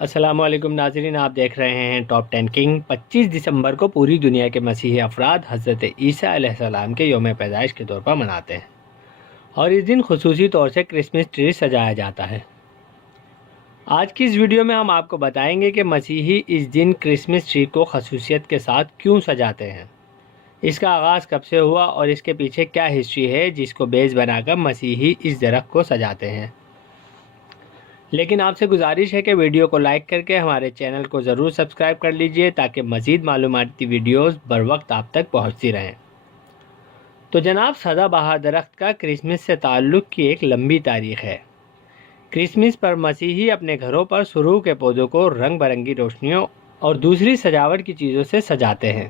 السلام علیکم ناظرین، آپ دیکھ رہے ہیں ٹاپ 10 کنگ۔ 25 دسمبر کو پوری دنیا کے مسیحی افراد حضرت عیسیٰ علیہ السلام کے یوم پیدائش کے طور پر مناتے ہیں، اور اس دن خصوصی طور سے کرسمس ٹری سجایا جاتا ہے۔ آج کی اس ویڈیو میں ہم آپ کو بتائیں گے کہ مسیحی اس دن کرسمس ٹری کو خصوصیت کے ساتھ کیوں سجاتے ہیں، اس کا آغاز کب سے ہوا اور اس کے پیچھے کیا ہسٹری ہے جس کو بیس بنا کر مسیحی اس درخت کو سجاتے ہیں۔ لیکن آپ سے گزارش ہے کہ ویڈیو کو لائک کر کے ہمارے چینل کو ضرور سبسکرائب کر لیجئے تاکہ مزید معلوماتی ویڈیوز بر وقت آپ تک پہنچتی رہیں۔ تو جناب، سدا بہار درخت کا کرسمس سے تعلق کی ایک لمبی تاریخ ہے۔ کرسمس پر مسیحی اپنے گھروں پر سرو کے پودوں کو رنگ برنگی روشنیوں اور دوسری سجاوٹ کی چیزوں سے سجاتے ہیں۔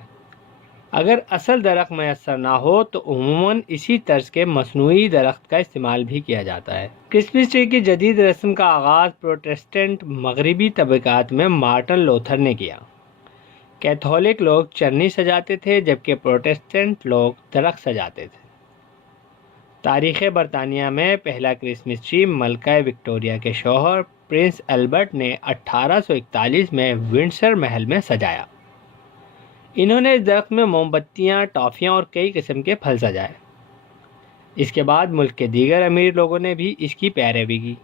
اگر اصل درخت میسر نہ ہو تو عموماً اسی طرز کے مصنوعی درخت کا استعمال بھی کیا جاتا ہے۔ کرسمس ٹری کی جدید رسم کا آغاز پروٹسٹنٹ مغربی طبقات میں مارٹن لوتھر نے کیا۔ کیتھولک لوگ چرنی سجاتے تھے جبکہ پروٹسٹنٹ لوگ درخت سجاتے تھے۔ تاریخ برطانیہ میں پہلا کرسمس ٹری ملکہ وکٹوریہ کے شوہر پرنس البرٹ نے 1841 میں ونڈسر محل میں سجایا۔ انہوں نے اس درخت میں موم بتیاں، ٹافیاں اور کئی قسم کے پھل سجائے۔ اس کے بعد ملک کے دیگر امیر لوگوں نے بھی اس کی پیروی کی۔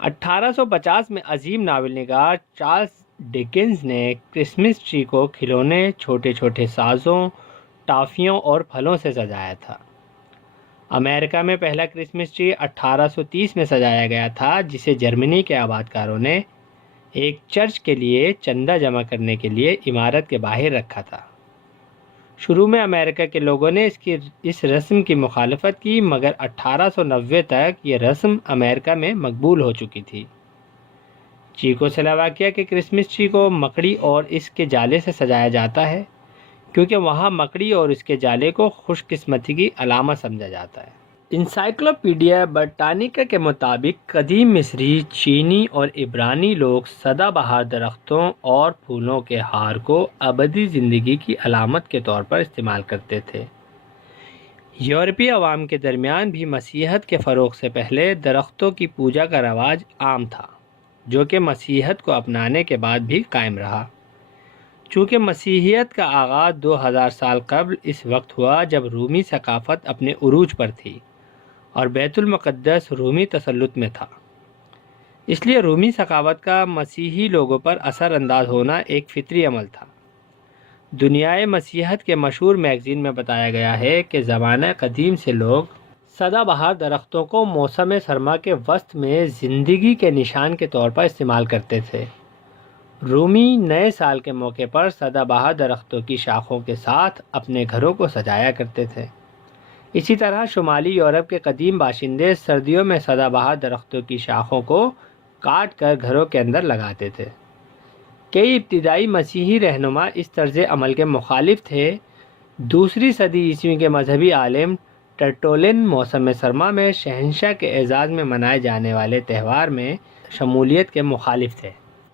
1850 میں عظیم ناول نگار چارلس ڈکنز نے کرسمس ٹری کو کھلونے، چھوٹے چھوٹے سازوں، ٹافیوں اور پھلوں سے سجایا تھا۔ امریکہ میں پہلا کرسمس ٹری 1830 میں سجایا گیا تھا، جسے جرمنی کے آباد کاروں نے ایک چرچ کے لیے چندہ جمع کرنے کے لیے عمارت کے باہر رکھا تھا۔ شروع میں امریکہ کے لوگوں نے اس رسم کی مخالفت کی، مگر 1890 تک یہ رسم امریکہ میں مقبول ہو چکی تھی۔ چیکوسلواکیہ کے کرسمس ٹری کو مکڑی اور اس کے جالے سے سجایا جاتا ہے، کیونکہ وہاں مکڑی اور اس کے جالے کو خوش قسمتی کی علامت سمجھا جاتا ہے۔ انسائکلوپیڈیا برٹانیکا کے مطابق قدیم مصری، چینی اور عبرانی لوگ سدا بہار درختوں اور پھولوں کے ہار کو ابدی زندگی کی علامت کے طور پر استعمال کرتے تھے۔ یورپی عوام کے درمیان بھی مسیحیت کے فروغ سے پہلے درختوں کی پوجا کا رواج عام تھا، جو کہ مسیحیت کو اپنانے کے بعد بھی قائم رہا۔ چونکہ مسیحیت کا آغاز 2000 سال قبل اس وقت ہوا جب رومی ثقافت اپنے عروج پر تھی اور بیت المقدس رومی تسلط میں تھا، اس لیے رومی ثقافت کا مسیحی لوگوں پر اثر انداز ہونا ایک فطری عمل تھا۔ دنیائے مسیحیت کے مشہور میگزین میں بتایا گیا ہے کہ زمانہ قدیم سے لوگ سدا بہار درختوں کو موسم سرما کے وسط میں زندگی کے نشان کے طور پر استعمال کرتے تھے۔ رومی نئے سال کے موقع پر سدا بہار درختوں کی شاخوں کے ساتھ اپنے گھروں کو سجایا کرتے تھے۔ اسی طرح شمالی یورپ کے قدیم باشندے سردیوں میں سدا بہار درختوں کی شاخوں کو کاٹ کر گھروں کے اندر لگاتے تھے۔ کئی ابتدائی مسیحی رہنما اس طرز عمل کے مخالف تھے۔ دوسری صدی عیسوی کے مذہبی عالم ٹرٹولن موسم سرما میں شہنشاہ کے اعزاز میں منائے جانے والے تہوار میں شمولیت کے مخالف تھے۔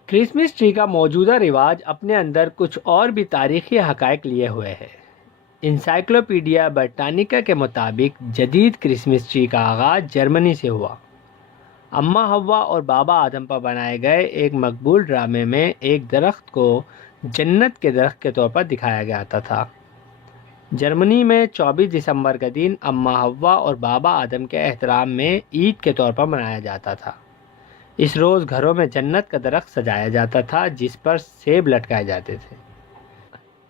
کرسمس ٹری کا موجودہ رواج اپنے اندر کچھ اور بھی تاریخی حقائق لیے ہوئے ہے۔ انسائکلوپیڈیا برٹانیکا کے مطابق جدید کرسمس ٹری کا آغاز جرمنی سے ہوا۔ اماں حوا اور بابا آدم پر بنائے گئے ایک مقبول ڈرامے میں ایک درخت کو جنت کے درخت کے طور پر دکھایا گیا تھا۔ جرمنی میں 24 دسمبر کا دن اماں حوا اور بابا آدم کے احترام میں عید کے طور پر منایا جاتا تھا۔ اس روز گھروں میں جنت کا درخت سجایا جاتا تھا جس پر سیب لٹکائے جاتے تھے۔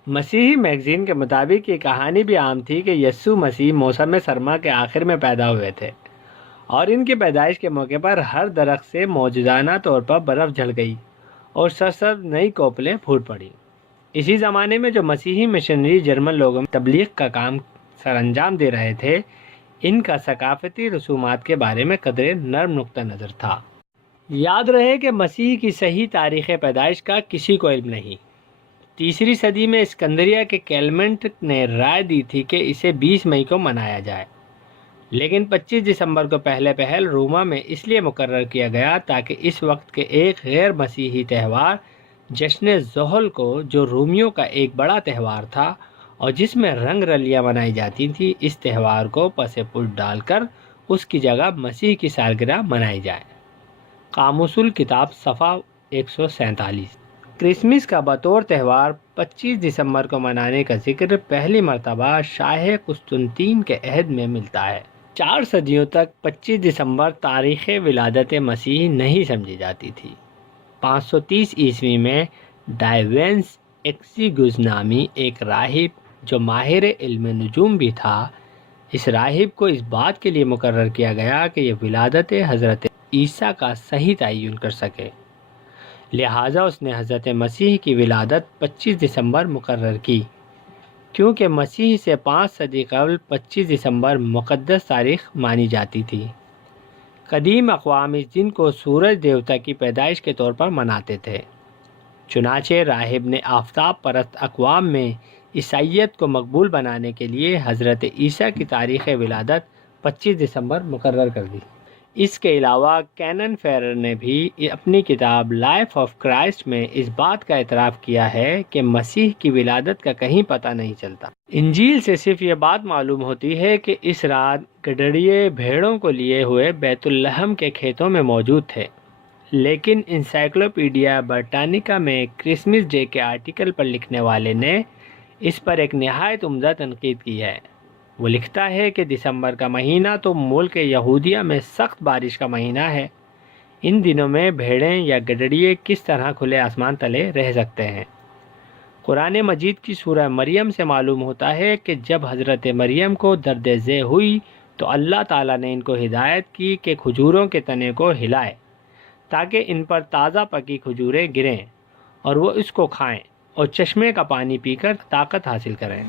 مسیحی میگزین کے مطابق یہ کہانی بھی عام تھی کہ یسوع مسیح موسم سرما کے آخر میں پیدا ہوئے تھے اور ان کی پیدائش کے موقع پر ہر درخت سے معجزانہ طور پر برف جھڑ گئی اور سرسبز نئی کوپلیں پھوٹ پڑیں۔ اسی زمانے میں جو مسیحی مشنری جرمن لوگوں میں تبلیغ کا کام سر انجام دے رہے تھے، ان کا ثقافتی رسومات کے بارے میں قدرے نرم نقطہ نظر تھا۔ یاد رہے کہ مسیح کی صحیح تاریخ پیدائش کا کسی کو علم نہیں۔ 3 صدی میں اسکندریہ کے کیلمنٹ نے رائے دی تھی کہ اسے 20 مئی کو منایا جائے، لیکن 25 دسمبر کو پہل روما میں اس لیے مقرر کیا گیا تاکہ اس وقت کے ایک غیر مسیحی تہوار جشن زحل کو، جو رومیوں کا ایک بڑا تہوار تھا اور جس میں رنگ رلیاں منائی جاتی تھیں، اس تہوار کو پس پش ڈال کر اس کی جگہ مسیح کی سالگرہ منائی جائے۔ قاموس الکتاب صفحہ 147۔ کرسمس کا بطور تہوار 25 دسمبر کو منانے کا ذکر پہلی مرتبہ شاہ قسطنطین کے عہد میں ملتا ہے۔ 4 صدیوں تک 25 دسمبر تاریخ ولادت مسیح نہیں سمجھی جاتی تھی۔ 530 عیسوی میں ڈائیونس ایکسیگوز نامی ایک راہب جو ماہر علم نجوم بھی تھا، اس راہب کو اس بات کے لیے مقرر کیا گیا کہ یہ ولادت حضرت عیسیٰ کا صحیح تعین کر سکے، لہٰذا اس نے حضرت مسیح کی ولادت 25 دسمبر مقرر کی، کیونکہ مسیح سے 5 صدی قبل 25 دسمبر مقدس تاریخ مانی جاتی تھی۔ قدیم اقوام اس دن کو سورج دیوتا کی پیدائش کے طور پر مناتے تھے، چنانچہ راہب نے آفتاب پرست اقوام میں عیسائیت کو مقبول بنانے کے لیے حضرت عیسیٰ کی تاریخ ولادت 25 دسمبر مقرر کر دی۔ اس کے علاوہ کینن فیرر نے بھی اپنی کتاب لائف آف کرائسٹ میں اس بات کا اعتراف کیا ہے کہ مسیح کی ولادت کا کہیں پتہ نہیں چلتا۔ انجیل سے صرف یہ بات معلوم ہوتی ہے کہ اس رات گڈریے بھیڑوں کو لیے ہوئے بیت لحم کے کھیتوں میں موجود تھے، لیکن انسائکلوپیڈیا برٹانیکا میں کرسمس ڈے کے آرٹیکل پر لکھنے والے نے اس پر ایک نہایت عمدہ تنقید کی ہے۔ وہ لکھتا ہے کہ دسمبر کا مہینہ تو ملک یہودیہ میں سخت بارش کا مہینہ ہے، ان دنوں میں بھیڑیں یا گڈریے کس طرح کھلے آسمان تلے رہ سکتے ہیں؟ قرآن مجید کی سورہ مریم سے معلوم ہوتا ہے کہ جب حضرت مریم کو درد ذہ ہوئی تو اللہ تعالیٰ نے ان کو ہدایت کی کہ کھجوروں کے تنے کو ہلائے تاکہ ان پر تازہ پکی کھجوریں گریں اور وہ اس کو کھائیں اور چشمے کا پانی پی کر طاقت حاصل کریں۔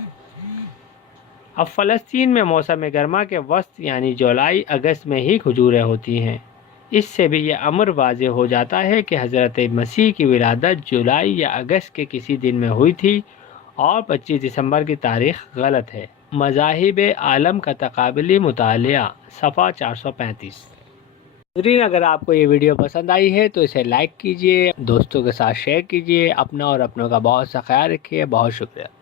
اب فلسطین میں موسم گرما کے وسط یعنی جولائی اگست میں ہی کھجوریں ہوتی ہیں۔ اس سے بھی یہ امر واضح ہو جاتا ہے کہ حضرت مسیح کی ولادت جولائی یا اگست کے کسی دن میں ہوئی تھی اور 25 دسمبر کی تاریخ غلط ہے۔ مذاہب عالم کا تقابلی مطالعہ، صفحہ 435۔ ناظرین، اگر آپ کو یہ ویڈیو پسند آئی ہے تو اسے لائک کیجئے، دوستوں کے ساتھ شیئر کیجئے، اپنا اور اپنوں کا بہت سا خیال رکھیے۔ بہت شکریہ۔